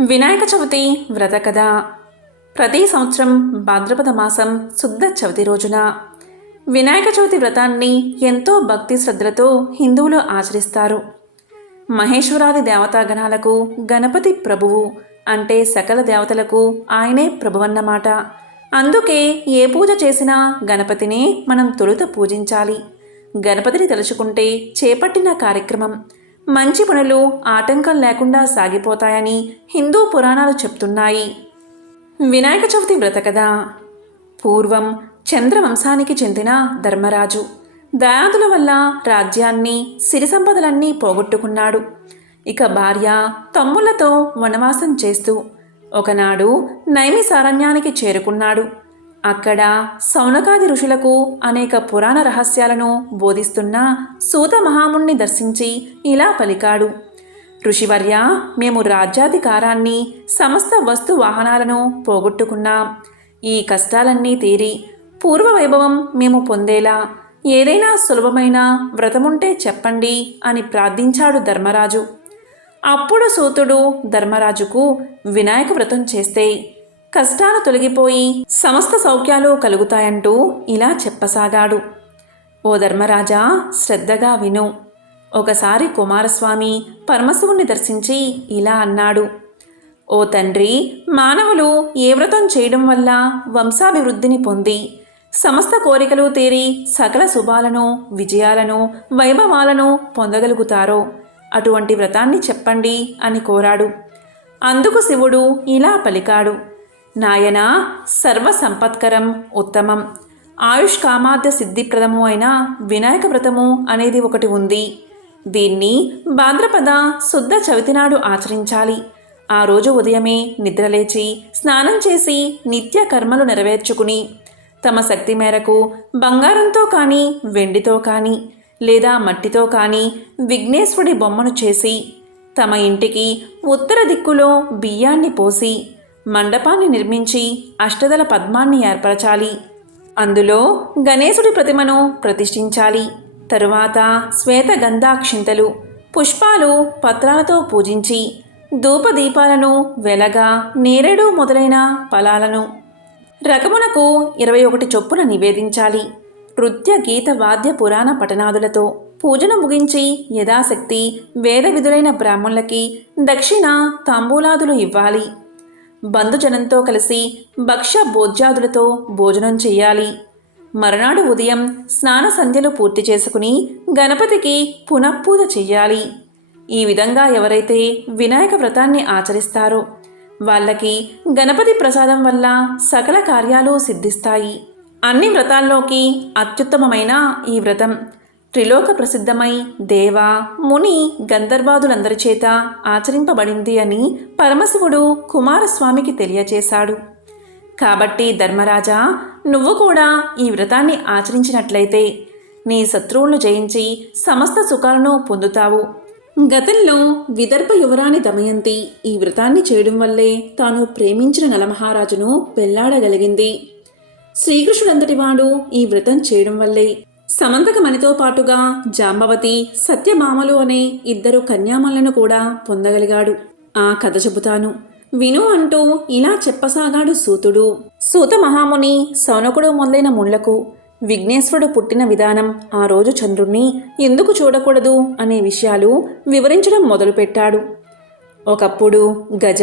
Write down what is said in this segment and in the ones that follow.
వినాయక చవితి వ్రత కథ. ప్రతి సంవత్సరం భాద్రపద మాసం శుద్ధ చవితి రోజున. వినాయక చవితి వ్రతాన్ని ఎంతో భక్తి శ్రద్ధలతో హిందువులు ఆచరిస్తారు. మహేశ్వరాది దేవతాగణాలకు గణపతి ప్రభువు అంటే సకల దేవతలకు ఆయనే ప్రభువన్నమాట. అందుకే ఏ పూజ చేసినా గణపతినే మనం తొలుత పూజించాలి. గణపతిని తలుచుకుంటే చేపట్టిన కార్యక్రమం మంచి పనులు ఆటంకం లేకుండా సాగిపోతాయని హిందూ పురాణాలు చెప్తున్నాయి. వినాయక చవితి వ్రతకథ పూర్వం చంద్రవంశానికి చెందిన ధర్మరాజు. దయాదుల వల్ల రాజ్యాన్ని సిరి సంపదలన్నీ పోగొట్టుకున్నాడు. ఇక భార్య తమ్ముళ్ళతో వనవాసం చేస్తూ ఒకనాడు నైమిసారణ్యానికి చేరుకున్నాడు. అక్కడ సౌనకాది ఋషులకు అనేక పురాణ రహస్యాలను బోధిస్తున్న సూత మహాముణ్ణి దర్శించి ఇలా పలికాడు. ఋషివర్య మేము రాజ్యాధికారాన్ని సమస్త వస్తు వాహనాలను పోగొట్టుకున్నాం. ఈ కష్టాలన్నీ తీరి పూర్వ వైభవం మేము పొందేలా ఏదైనా సులభమైన వ్రతముంటే చెప్పండి అని ప్రార్థించాడు ధర్మరాజు. అప్పుడు సూతుడు ధర్మరాజుకు వినాయక వ్రతం చేస్తే కష్టాలు తొలగిపోయి సమస్త సౌఖ్యాలు కలుగుతాయంటూ ఇలా చెప్పసాగాడు. ఓ ధర్మరాజా శ్రద్ధగా విను. ఒకసారి కుమారస్వామి పరమశివుణ్ణి దర్శించి ఇలా అన్నాడు. ఓ తండ్రి మానవులు ఏ వ్రతం చేయడం వల్ల వంశాభివృద్ధిని పొంది సమస్త కోరికలు తీరి సకల శుభాలను విజయాలను వైభవాలను పొందగలుగుతారో అటువంటి వ్రతాన్ని చెప్పండి అని కోరాడు. అందుకు శివుడు ఇలా పలికాడు. నాయన సర్వ సంపత్కరం ఉత్తమం. ఆయుష్ కామాద్య సిద్ధిప్రదము అయిన వినాయక వ్రతము అనేది ఒకటి ఉంది. దీన్ని భాద్రపద శుద్ధ చవితినాడు ఆచరించాలి. ఆ రోజు ఉదయమే నిద్రలేచి స్నానం చేసి నిత్య కర్మలు నెరవేర్చుకుని తమ శక్తి మేరకు బంగారంతో కానీ వెండితో కానీ లేదా మట్టితో కానీ విఘ్నేశ్వరుడి బొమ్మను చేసి తమ ఇంటికి ఉత్తర దిక్కులో బియ్యాన్ని పోసి మండపాన్ని నిర్మించి అష్టదల పద్మాన్ని ఏర్పరచాలి. అందులో గణేశుడి ప్రతిమను ప్రతిష్ఠించాలి. తరువాత శ్వేత గంధాక్షింతలు పుష్పాలు పత్రాలతో పూజించి ధూపదీపాలను వెలగా నేరేడు మొదలైన ఫలాలను. రకమునకు ఇరవై ఒకటి చొప్పున నివేదించాలి. నృత్య గీత వాద్య పురాణ పఠనాదులతో పూజను ముగించి యథాశక్తి వేద విధులైన బ్రాహ్మణులకి దక్షిణ తాంబూలాదులు ఇవ్వాలి. బంధుజనంతో కలిసి భక్ష్య భోజ్యాదులతో భోజనం చెయ్యాలి మరునాడు ఉదయం స్నాన సంధ్యలు పూర్తి చేసుకుని గణపతికి పునఃపూజ చెయ్యాలి ఈ విధంగా ఎవరైతే వినాయక వ్రతాన్ని ఆచరిస్తారో వాళ్ళకి గణపతి ప్రసాదం వల్ల సకల కార్యాలు సిద్ధిస్తాయి. అన్ని వ్రతాల్లోకి అత్యుత్తమమైన ఈ వ్రతం. త్రిలోక ప్రసిద్ధమై దేవ ముని గంధర్వాదులందరి చేత ఆచరింపబడింది అని పరమశివుడు కుమారస్వామికి తెలియచేశాడు. కాబట్టి ధర్మరాజా నువ్వు కూడా ఈ వ్రతాన్ని ఆచరించినట్లయితే నీ శత్రువులను జయించి సమస్త సుఖాలను పొందుతావు. గతంలో విదర్భ యువరాణి దమయంతి ఈ వ్రతాన్ని చేయడం వల్లే తాను ప్రేమించిన నలమహారాజును పెళ్ళాడగలిగింది. శ్రీకృష్ణుడంతటివాడు ఈ వ్రతం చేయడం వల్లే సమంతకమణితో పాటుగా జాంబవతి సత్యభామలు అనే ఇద్దరు కన్యామలను కూడా పొందగలిగాడు. ఆ కథ చెబుతాను. విను అంటూ ఇలా చెప్పసాగాడు సూతుడు. సూత మహాముని సౌనకుడు మొదలైన ముళ్ళకు విఘ్నేశ్వరుడు పుట్టిన విధానం ఆ రోజు చంద్రుణ్ణి ఎందుకు చూడకూడదు అనే విషయాలు వివరించడం మొదలుపెట్టాడు. ఒకప్పుడు గజ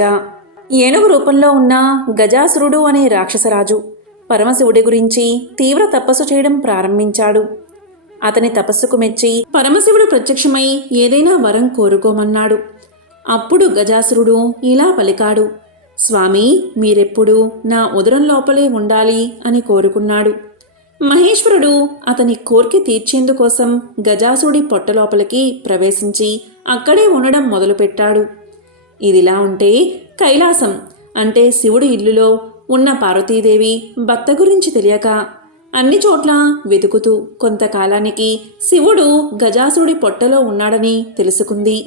ఏనుగు రూపంలో ఉన్న గజాసురుడు అనే రాక్షసరాజు పరమశివుడి గురించి తీవ్ర తపస్సు చేయడం ప్రారంభించాడు. అతని తపస్సుకు మెచ్చి పరమశివుడు ప్రత్యక్షమై ఏదైనా వరం కోరుకోమన్నాడు. అప్పుడు గజాసురుడు ఇలా పలికాడు స్వామి మీరెప్పుడు నా ఉదరం లోపలే ఉండాలి అని కోరుకున్నాడు. మహేశ్వరుడు అతని కోర్కె తీర్చేందుకోసం గజాసుడి పొట్టలోపలికి ప్రవేశించి అక్కడే ఉండడం మొదలుపెట్టాడు. ఇదిలా ఉంటే కైలాసం అంటే శివుడి ఇల్లులో ఉన్న పార్వతీదేవి భక్త గురించి తెలియక అన్ని చోట్ల వెతుకుతూ కొంతకాలానికి శివుడు గజాసుడి పొట్టలో ఉన్నాడని తెలుసుకుంది.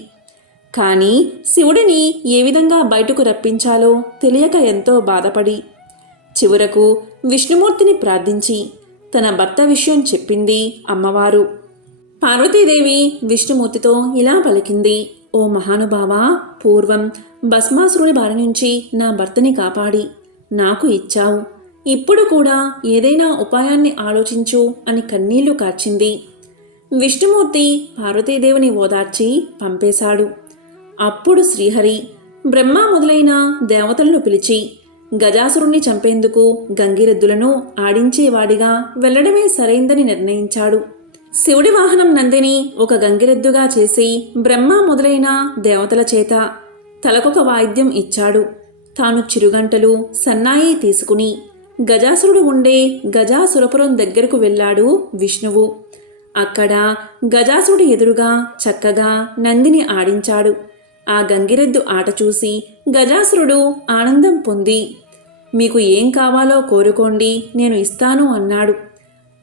కానీ శివుడిని ఏ విధంగా బయటకు రప్పించాలో తెలియక ఎంతో బాధపడి చివరకు విష్ణుమూర్తిని ప్రార్థించి తన భర్త విషయం చెప్పింది అమ్మవారు. పార్వతీదేవి విష్ణుమూర్తితో ఇలా పలికింది ఓ మహానుభావా పూర్వం భస్మాసురుడి బారి నుంచి నా భర్తని కాపాడి నాకు ఇచ్చావు. ఇప్పుడు కూడా ఏదైనా ఉపాయాన్ని ఆలోచించు అని కన్నీళ్ళు కార్చింది. విష్ణుమూర్తి పార్వతీదేవిని ఓదార్చి పంపేశాడు. అప్పుడు శ్రీహరి బ్రహ్మ మొదలైన దేవతలను పిలిచి గజాసురుణ్ణి చంపేందుకు గంగిరెద్దులను ఆడించేవాడిగా వెళ్ళడమే సరైందని నిర్ణయించాడు. శివుడి వాహనం నందిని ఒక గంగిరెద్దుగా చేసి బ్రహ్మ మొదలైన దేవతల చేత తలకొక వాయిద్యం ఇచ్చాడు. తాను చిరుగంటలు సన్నాయి తీసుకుని గజాసురుడు ఉండే గజాసురపురం దగ్గరకు వెళ్ళాడు విష్ణువు. అక్కడ గజాసురుడు ఎదురుగా చక్కగా నందిని ఆడించాడు. ఆ గంగిరెద్దు ఆట చూసి గజాసురుడు ఆనందం పొంది. మీకు ఏం కావాలో కోరుకోండి నేను ఇస్తాను అన్నాడు.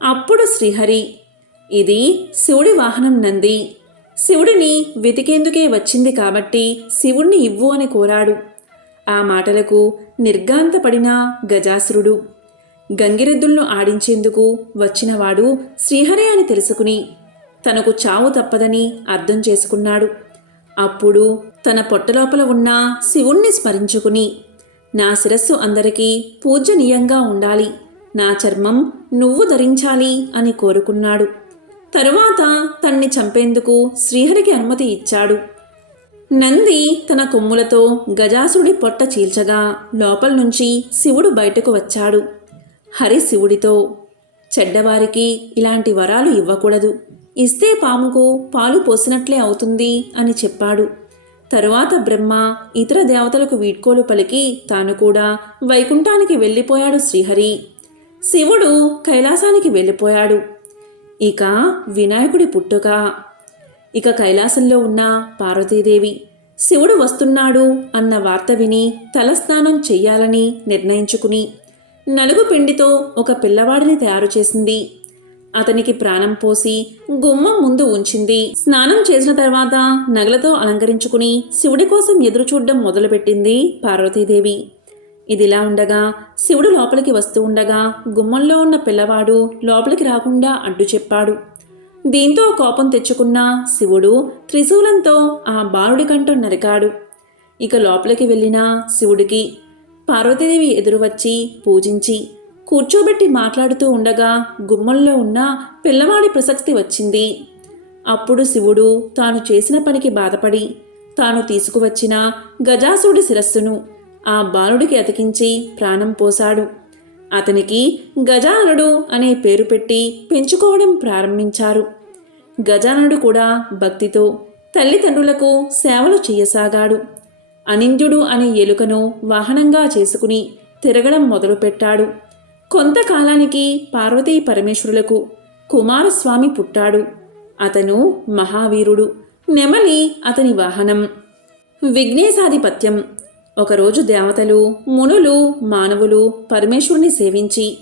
అప్పుడు శ్రీహరి ఇది శివుడి వాహనం నంది. శివుడిని వెతికేందుకే వచ్చింది కాబట్టి శివుణ్ణి ఇవ్వు అని కోరాడు. ఆ మాటలకు నిర్గాంతపడిన గజాసురుడు. గంగిరెద్దులను ఆడించేందుకు వచ్చినవాడు శ్రీహరి అని తెలుసుకుని తనకు చావు తప్పదని అర్థం చేసుకున్నాడు. అప్పుడు తన పొట్టలోపల ఉన్న శివుణ్ణి స్మరించుకుని నా శిరస్సు అందరికీ పూజనీయంగా ఉండాలి నా చర్మం నువ్వు ధరించాలి అని కోరుకున్నాడు. తరువాత తన్ని చంపేందుకు శ్రీహరికి అనుమతి ఇచ్చాడు. నంది తన కొమ్ములతో గజాసుడి పొట్ట చీల్చగా లోపల నుంచి శివుడు బయటకు వచ్చాడు. హరి శివుడితో చెడ్డవారికి ఇలాంటి వరాలు ఇవ్వకూడదు. ఇస్తే పాముకు పాలు పోసినట్లే అవుతుంది అని చెప్పాడు. తరువాత బ్రహ్మ ఇతర దేవతలకు వీడ్కోలు పలికి తాను కూడా వైకుంఠానికి వెళ్ళిపోయాడు శ్రీహరి. శివుడు కైలాసానికి వెళ్ళిపోయాడు. ఇక వినాయకుడి పుట్టుక. ఇక కైలాసంలో ఉన్న పార్వతీదేవి శివుడు వస్తున్నాడు అన్న వార్త విని తలస్నానం చెయ్యాలని నిర్ణయించుకుని నలుగు పిండితో ఒక పిల్లవాడిని తయారు చేసింది. అతనికి ప్రాణం పోసి గుమ్మం ముందు ఉంచింది. స్నానం చేసిన తర్వాత నగలతో అలంకరించుకుని శివుడి కోసం ఎదురుచూడ్డం మొదలుపెట్టింది పార్వతీదేవి. ఇదిలా ఉండగా శివుడు లోపలికి వస్తూ ఉండగా గుమ్మంలో ఉన్న పిల్లవాడు లోపలికి రాకుండా అడ్డు చెప్పాడు దీంతో కోపం తెచ్చుకున్న శివుడు త్రిశూలంతో ఆ బాలుడి కంఠం నరికాడు. ఇక లోపలికి వెళ్ళిన శివుడికి పార్వతీదేవి ఎదురు వచ్చి పూజించి కూర్చోబెట్టి మాట్లాడుతూ ఉండగా గుమ్మంలో ఉన్న పిల్లవాడి ప్రసక్తి వచ్చింది. అప్పుడు శివుడు తాను చేసిన పనికి బాధపడి తాను తీసుకువచ్చిన గజాసుడి శిరస్సును ఆ బాలుడికి అతికించి ప్రాణం పోశాడు. అతనికి గజాననుడు అనే పేరు పెట్టి పెంచుకోవడం ప్రారంభించారు. గజాననుడు కూడా భక్తితో తల్లిదండ్రులకు సేవలు చేయసాగాడు. అనింద్యుడు అనే ఎలుకను వాహనంగా చేసుకుని తిరగడం మొదలుపెట్టాడు. కొంతకాలానికి పార్వతీ పరమేశ్వరులకు కుమారస్వామి పుట్టాడు. అతను మహావీరుడు. నెమలి అతని వాహనం. విఘ్నేశాధిపత్యం. ఒకరోజు దేవతలు మునులు మానవులు పరమేశ్వరుని సేవించి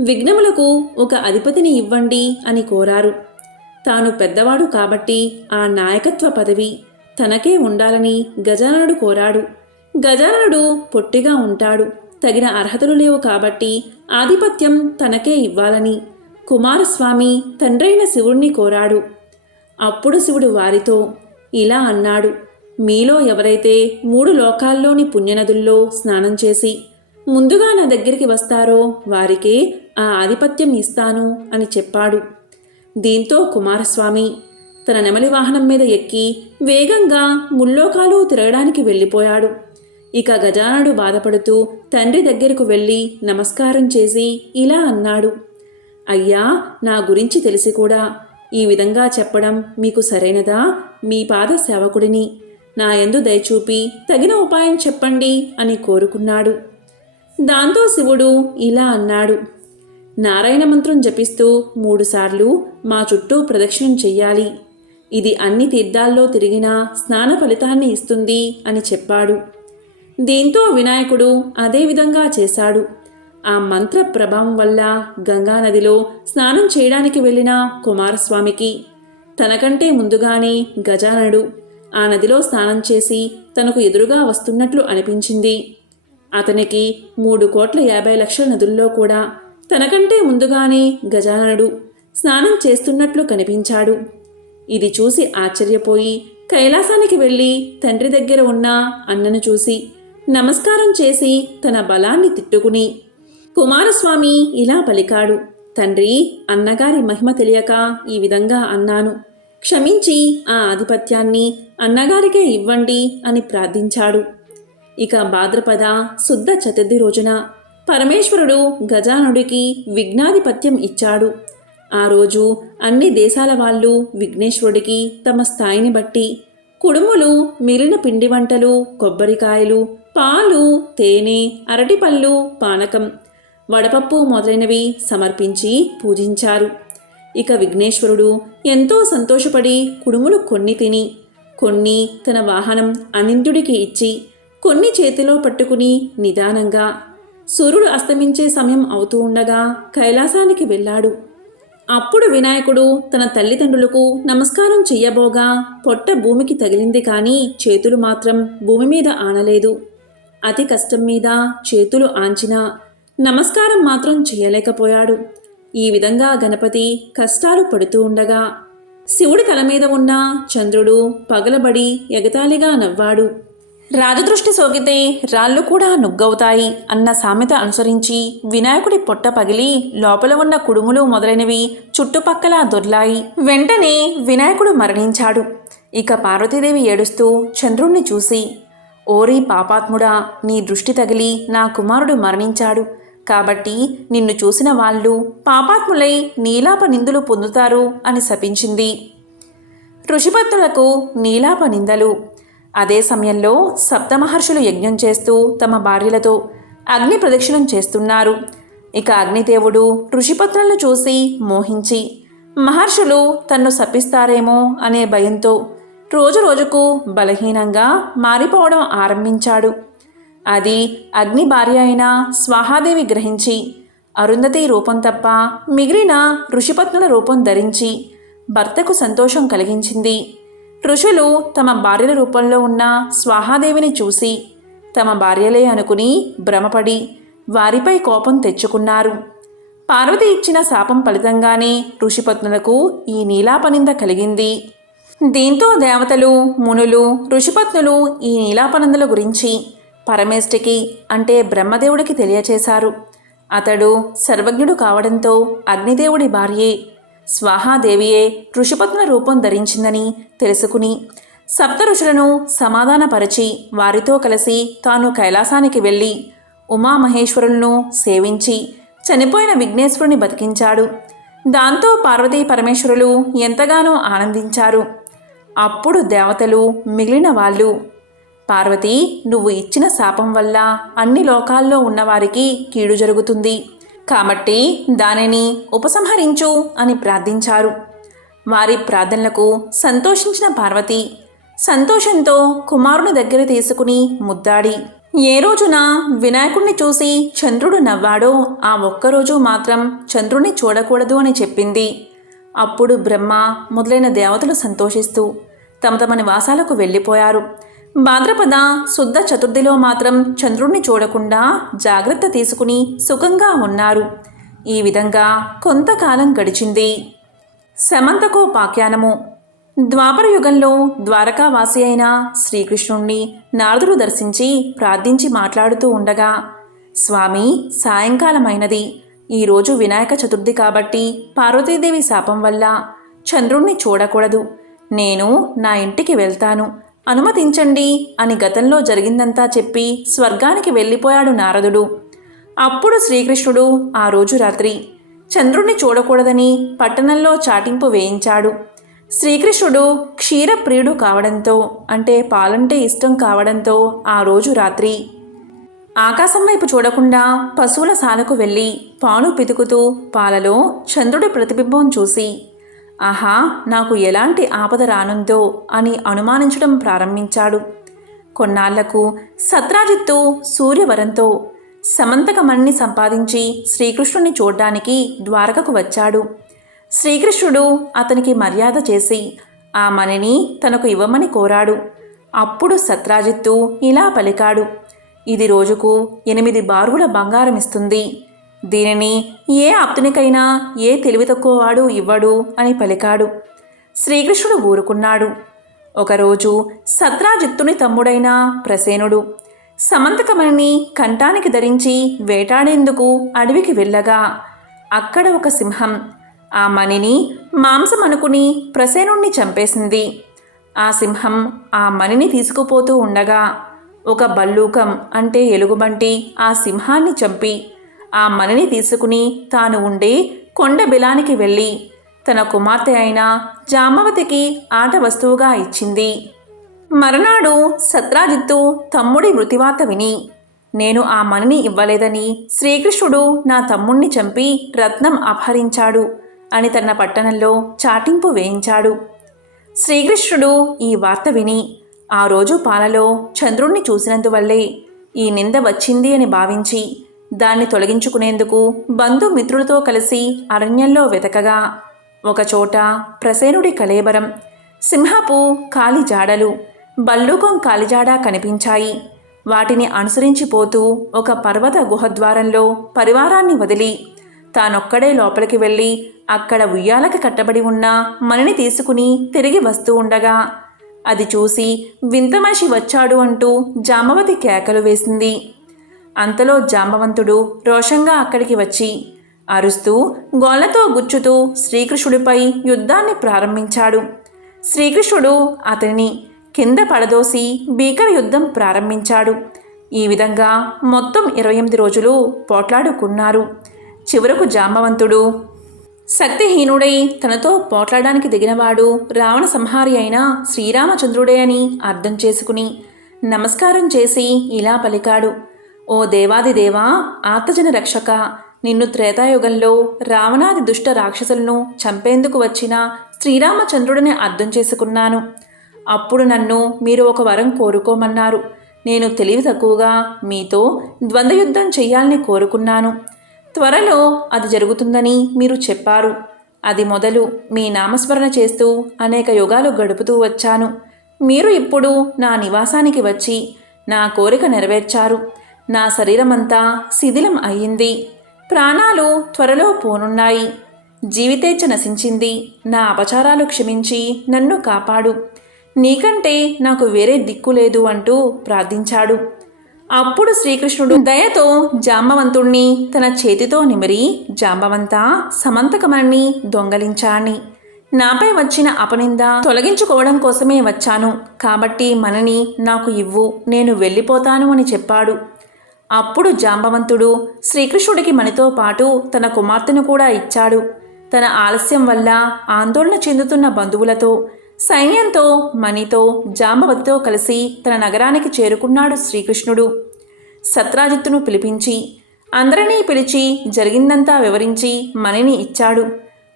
విఘ్నములకు ఒక అధిపతిని ఇవ్వండి అని కోరారు. తాను పెద్దవాడు కాబట్టి ఆ నాయకత్వ పదవి తనకే ఉండాలని గజాననుడు కోరాడు. గజాననుడు పొట్టిగా ఉంటాడు. తగిన అర్హతలు లేవు కాబట్టి ఆధిపత్యం తనకే ఇవ్వాలని కుమారస్వామి తండ్రైన శివుణ్ణి కోరాడు. అప్పుడు శివుడు వారితో ఇలా అన్నాడు మీలో ఎవరైతే మూడు లోకాల్లోని పుణ్యనదుల్లో స్నానం చేసి ముందుగా నా దగ్గరికి వస్తారో వారికే ఆ ఆధిపత్యం ఇస్తాను అని చెప్పాడు. దీంతో కుమారస్వామి తన నెమలి వాహనం మీద ఎక్కి వేగంగా ముల్లోకాలు తిరగడానికి వెళ్ళిపోయాడు. ఇక గజానుడు బాధపడుతూ తండ్రి దగ్గరకు వెళ్ళి నమస్కారం చేసి ఇలా అన్నాడు. అయ్యా నా గురించి తెలిసి కూడా ఈ విధంగా చెప్పడం మీకు సరైనదా? మీ పాద సేవకుడిని. నా ఎందు దయచూపి తగిన ఉపాయం చెప్పండి అని కోరుకున్నాడు. దాంతో శివుడు ఇలా అన్నాడు. నారాయణ మంత్రం జపిస్తూ మూడుసార్లు మా చుట్టూ ప్రదక్షిణం చెయ్యాలి. ఇది అన్ని తీర్థాల్లో తిరిగిన స్నాన ఫలితాన్ని ఇస్తుంది అని చెప్పాడు. దీంతో వినాయకుడు అదే విధంగా చేశాడు. ఆ మంత్ర ప్రభావం వల్ల గంగానదిలో స్నానం చేయడానికి వెళ్ళిన కుమారస్వామికి తనకంటే ముందుగానే గజానడు ఆ నదిలో స్నానం చేసి తనకు ఎదురుగా వస్తున్నట్లు అనిపించింది. అతనికి మూడు కోట్ల యాభై లక్షల నదుల్లో కూడా తనకంటే ముందుగానే గజాననుడు స్నానం చేస్తున్నట్లు కనిపించాడు. ఇది చూసి ఆశ్చర్యపోయి కైలాసానికి వెళ్ళి తండ్రి దగ్గర ఉన్న అన్నను చూసి నమస్కారం చేసి తన బలాన్ని తిట్టుకుని కుమారస్వామి ఇలా పలికాడు. తండ్రి అన్నగారి మహిమ తెలియక ఈ విధంగా అన్నాను. క్షమించి ఆ ఆధిపత్యాన్ని అన్నగారికే ఇవ్వండి అని ప్రార్థించాడు. ఇక భాద్రపద శుద్ధ చతుర్థి రోజున పరమేశ్వరుడు గజానుడికి విఘ్నాధిపత్యం ఇచ్చాడు. ఆ రోజు అన్ని దేశాల వాళ్ళు విఘ్నేశ్వరుడికి తమ స్థాయిని బట్టి కుడుములు మిలిన పిండి వంటలు కొబ్బరికాయలు పాలు తేనె అరటిపళ్ళు పానకం వడపప్పు మొదలైనవి సమర్పించి పూజించారు. ఇక విఘ్నేశ్వరుడు ఎంతో సంతోషపడి కుడుములు కొన్ని తిని కొన్ని తన వాహనం అనింద్యుడికి ఇచ్చి కొన్ని చేతిలో పట్టుకుని నిదానంగా సూర్యుడు అస్తమించే సమయం అవుతూ ఉండగా కైలాసానికి వెళ్ళాడు. అప్పుడు వినాయకుడు తన తల్లిదండ్రులకు నమస్కారం చెయ్యబోగా పొట్ట భూమికి తగిలింది కానీ చేతులు మాత్రం భూమి మీద ఆనలేదు. అతి కష్టం మీద చేతులు ఆంచినా నమస్కారం మాత్రం చేయలేకపోయాడు ఈ విధంగా గణపతి కష్టాలు పడుతూ ఉండగా శివుడి తల మీద ఉన్న చంద్రుడు పగలబడి ఎగతాళిగా నవ్వాడు. రాజదృష్టి సోకితే రాళ్ళు కూడా నుగ్గవుతాయి అన్న సామెత అనుసరించి వినాయకుడి పొట్ట పగిలి లోపల ఉన్న కుడుములు మొదలైనవి చుట్టుపక్కల దొర్లాయి. వెంటనే వినాయకుడు మరణించాడు. ఇక పార్వతీదేవి ఏడుస్తూ చంద్రుణ్ణి చూసి ఓరి పాపాత్ముడా నీ దృష్టి తగిలి నా కుమారుడు మరణించాడు. కాబట్టి నిన్ను చూసిన వాళ్ళు పాపాత్ములై నీలాప నిందులు పొందుతారు అని శపించింది. ఋషిపత్తులకు నీలాప నిందలు. అదే సమయంలో సప్తమహర్షులు యజ్ఞం చేస్తూ తమ భార్యలతో అగ్ని ప్రదక్షిణం చేస్తున్నారు. ఇక అగ్నిదేవుడు ఋషిపత్నులను చూసి మోహించి మహర్షులు తన్ను శపిస్తారేమో అనే భయంతో రోజు రోజుకు బలహీనంగా మారిపోవడం ఆరంభించాడు. అది అగ్ని భార్య అయిన స్వాహాదేవి గ్రహించి అరుంధతి రూపం తప్ప మిగిలిన ఋషిపత్నుల రూపం ధరించి భర్తకు సంతోషం కలిగించింది. ఋషులు తమ భార్యల రూపంలో ఉన్న స్వాహాదేవిని చూసి తమ భార్యలే అనుకుని భ్రమపడి వారిపై కోపం తెచ్చుకున్నారు. పార్వతి ఇచ్చిన శాపం ఫలితంగానే ఋషిపత్నులకు ఈ నీలాపనింద కలిగింది. దీంతో దేవతలు మునులు ఋషిపత్నులు ఈ నీలాపనందుల గురించి పరమేష్టికి అంటే బ్రహ్మదేవుడికి తెలియచేశారు. అతడు సర్వజ్ఞుడు కావడంతో అగ్నిదేవుడి భార్యే. స్వాహాదేవియే ఋషిపత్న రూపం ధరించిందని తెలుసుకుని సప్త ఋషులను సమాధానపరచి వారితో కలిసి తాను కైలాసానికి వెళ్ళి ఉమామహేశ్వరులను సేవించి చనిపోయిన విఘ్నేశ్వరుని బతికించాడు. దాంతో పార్వతీ పరమేశ్వరులు ఎంతగానో ఆనందించారు. అప్పుడు దేవతలు మిగిలిన వాళ్ళు పార్వతి నువ్వు ఇచ్చిన శాపం వల్ల అన్ని లోకాల్లో ఉన్నవారికి కీడు జరుగుతుంది. కాబట్టి దానిని ఉపసంహరించు అని ప్రార్థించారు. వారి ప్రార్థనలకు సంతోషించిన పార్వతి సంతోషంతో కుమారుని దగ్గర తీసుకుని ముద్దాడి. ఏ రోజున వినాయకుడిని చూసి చంద్రుడు నవ్వాడో ఆ ఒక్కరోజు మాత్రం చంద్రుణ్ణి చూడకూడదు అని చెప్పింది. అప్పుడు బ్రహ్మ మొదలైన దేవతలు సంతోషిస్తూ తమ తమ నివాసాలకు వెళ్ళిపోయారు. భాద్రపద శుద్ధ చతుర్థిలో మాత్రం చంద్రుణ్ణి చూడకుండా జాగ్రత్త తీసుకుని సుఖంగా ఉన్నారు. ఈ విధంగా కొంతకాలం గడిచింది. సమంతకోపాఖ్యానము ద్వాపర యుగంలో ద్వారకావాసి అయిన శ్రీకృష్ణుణ్ణి నారదుడు దర్శించి ప్రార్థించి మాట్లాడుతూ ఉండగా స్వామి సాయంకాలమైనది. ఈరోజు వినాయక చతుర్థి కాబట్టి పార్వతీదేవి శాపం వల్ల చంద్రుణ్ణి చూడకూడదు. నేను నా ఇంటికి వెళ్తాను. అనుమతించండి అని గతంలో జరిగిందంతా చెప్పి స్వర్గానికి వెళ్ళిపోయాడు నారదుడు. అప్పుడు శ్రీకృష్ణుడు ఆ రోజు రాత్రి చంద్రుణ్ణి చూడకూడదని పట్టణంలో చాటింపు వేయించాడు. శ్రీకృష్ణుడు క్షీరప్రియుడు కావడంతో అంటే పాలంటే ఇష్టం కావడంతో ఆ రోజు రాత్రి ఆకాశం వైపు చూడకుండా పశువుల సాలకు వెళ్ళి పాలు పితుకుతూ పాలలో చంద్రుడి ప్రతిబింబం చూసి ఆహా నాకు ఎలాంటి ఆపద రానుందో అని అనుమానించడం ప్రారంభించాడు. కొన్నాళ్ళకు సత్రాజిత్తు సూర్యవరంతో సమంతకమణ్ణి సంపాదించి శ్రీకృష్ణుని చూడ్డానికి ద్వారకకు వచ్చాడు. శ్రీకృష్ణుడు అతనికి మర్యాద చేసి ఆ మణిని తనకు ఇవ్వమని కోరాడు. అప్పుడు సత్రాజిత్తు ఇలా పలికాడు. ఇది రోజుకు ఎనిమిది బారుల బంగారం ఇస్తుంది దీనిని ఏ ఆప్తునికైనా ఏ తెలివి తక్కువవాడు ఇవ్వడు అని పలికాడు. శ్రీకృష్ణుడు ఊరుకున్నాడు. ఒకరోజు సత్రాజిత్తుని తమ్ముడైన ప్రసేనుడు సమంతకమణిని కంఠానికి ధరించి వేటాడేందుకు అడవికి వెళ్ళగా అక్కడ ఒక సింహం ఆ మణిని మాంసం అనుకుని ప్రసేనుణ్ణి చంపేసింది. ఆ సింహం ఆ మణిని తీసుకుపోతూ ఉండగా ఒక బల్లూకం అంటే ఎలుగుబంటి ఆ సింహాన్ని చంపి ఆ మణిని తీసుకుని తాను ఉండే కొండ బిలానికి వెళ్ళి తన కుమార్తె అయిన జామవతికి ఆట వస్తువుగా ఇచ్చింది. మరునాడు సత్రాజిత్తు తమ్ముడి మృతివార్త విని నేను ఆ మణిని ఇవ్వలేదని శ్రీకృష్ణుడు నా తమ్ముణ్ణి చంపి రత్నం అపహరించాడు అని తన పట్టణంలో చాటింపు వేయించాడు. శ్రీకృష్ణుడు ఈ వార్త విని ఆ రోజు పాలలో చంద్రుణ్ణి చూసినందువల్లే ఈ నింద వచ్చింది అని భావించి దాన్ని తొలగించుకునేందుకు బంధుమిత్రులతో కలిసి అరణ్యంలో వెతకగా. ఒకచోట ప్రసేనుడి కళేబరం సింహపు కాలిజాడలు బల్లూకం కాలిజాడ కనిపించాయి. వాటిని అనుసరించిపోతూ ఒక పర్వత గుహద్వారంలో పరివారాన్ని వదిలి తానొక్కడే లోపలికి వెళ్ళి అక్కడ ఉయ్యాలకు కట్టబడి ఉన్న మణిని తీసుకుని తిరిగి వస్తూ ఉండగా అది చూసి వింత మనిషి వచ్చాడు అంటూ జామవతి కేకలు వేసింది. అంతలో జాంబవంతుడు రోషంగా అక్కడికి వచ్చి అరుస్తూ గోళ్ళతో గుచ్చుతూ శ్రీకృష్ణుడిపై యుద్ధాన్ని ప్రారంభించాడు. శ్రీకృష్ణుడు అతనిని కింద పడదోసి భీకర యుద్ధం ప్రారంభించాడు. ఈ విధంగా మొత్తం ఇరవై ఎనిమిది రోజులు పోట్లాడుకున్నారు. చివరకు జాంబవంతుడు శక్తిహీనుడై తనతో పోట్లాడడానికి దిగినవాడు రావణ సంహారి అయిన శ్రీరామచంద్రుడే అని అర్థం చేసుకుని నమస్కారం చేసి ఇలా పలికాడు. ఓ దేవాదిదేవా ఆర్తజన రక్షక నిన్ను త్రేతాయుగంలో రావణాది దుష్ట రాక్షసులను చంపేందుకు వచ్చిన శ్రీరామచంద్రుడిని అర్థం చేసుకున్నాను. అప్పుడు నన్ను మీరు ఒక వరం కోరుకోమన్నారు. నేను తెలివి తక్కువగా మీతో ద్వంద్వయుద్ధం చేయాలని కోరుకున్నాను. త్వరలో అది జరుగుతుందని మీరు చెప్పారు. అది మొదలు మీ నామస్మరణ చేస్తూ అనేక యుగాలు గడుపుతూ వచ్చాను. మీరు ఇప్పుడు నా నివాసానికి వచ్చి నా కోరిక నెరవేర్చారు. నా శరీరమంతా శిథిలం అయ్యింది. ప్రాణాలు త్వరలో పోనున్నాయి. జీవితేచ్ఛ నశించింది. నా అపచారాలు క్షమించి నన్ను కాపాడు. నీకంటే నాకు వేరే దిక్కు లేదు అంటూ ప్రార్థించాడు. అప్పుడు శ్రీకృష్ణుడు దయతో జాంబవంతుణ్ణి తన చేతితో నిమిరి జాంబవంత సమంతకమణ్ణి దొంగలించాణి నాపై వచ్చిన అపనింద తొలగించుకోవడం కోసమే వచ్చాను. కాబట్టి మనని నాకు ఇవ్వు. నేను వెళ్ళిపోతాను అని చెప్పాడు. అప్పుడు జాంబవంతుడు శ్రీకృష్ణుడికి మణితో పాటు తన కుమార్తెను కూడా ఇచ్చాడు. తన ఆలస్యం వల్ల ఆందోళన చెందుతున్న బంధువులతో సైన్యంతో మణితో జాంబవతితో కలిసి తన నగరానికి చేరుకున్నాడు శ్రీకృష్ణుడు. సత్రాజిత్తును పిలిపించి అందరినీ పిలిచి జరిగిందంతా వివరించి మణిని ఇచ్చాడు.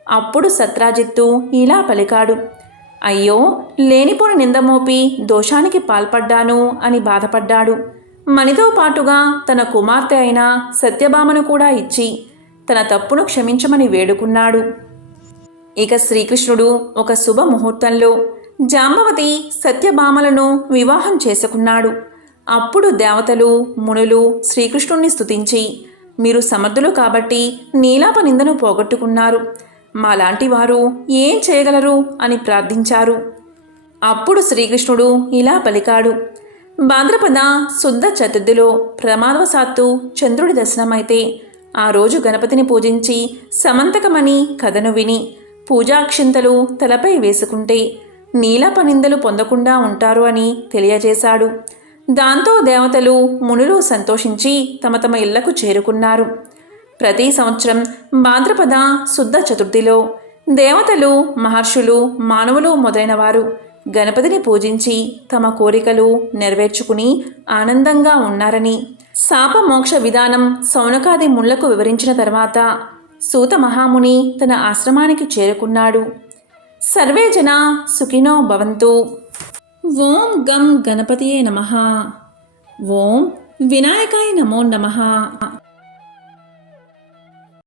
అప్పుడు సత్రాజిత్తు ఇలా పలికాడు. అయ్యో లేనిపోని నిందమోపి దోషానికి పాల్పడ్డాను అని బాధపడ్డాడు. మణితో పాటుగా తన కుమార్తె అయిన సత్యభామను కూడా ఇచ్చి తన తప్పును క్షమించమని వేడుకున్నాడు. ఇక శ్రీకృష్ణుడు ఒక శుభ ముహూర్తంలో జాంబవతి సత్యభామలను వివాహం చేసుకున్నాడు. అప్పుడు దేవతలు మునులు శ్రీకృష్ణుణ్ణి స్తుతించి మీరు సమర్థులు కాబట్టి నీలాప నిందను పోగొట్టుకున్నారు. మాలాంటి వారు ఏం చేయగలరు? అని ప్రార్థించారు. అప్పుడు శ్రీకృష్ణుడు ఇలా పలికాడు. భాద్రపద శుద్ధ చతుర్థిలో ప్రమాదవశాత్తు చంద్రుడి దర్శనమైతే ఆ రోజు గణపతిని పూజించి సమంతకమని కథను విని పూజాక్షింతలు తలపై వేసుకుంటే నీలపనిందలు పొందకుండా ఉంటారు అని తెలియజేశాడు. దాంతో దేవతలు మునులు సంతోషించి తమ తమ ఇళ్ళకు చేరుకున్నారు. ప్రతి సంవత్సరం భాద్రపద శుద్ధ చతుర్థిలో దేవతలు మహర్షులు మానవులు మొదలైనవారు గణపతిని పూజించి తమ కోరికలు నెరవేర్చుకుని ఆనందంగా ఉన్నారని శాపమోక్ష విధానం సౌనకాది ముళ్ళకు వివరించిన తర్వాత సూత మహాముని తన ఆశ్రమానికి చేరుకున్నాడు. సర్వే జన సుఖినో భవంతు. ఓం గం గణపతియే నమ. ఓం వినాయకాయ నమో నమ.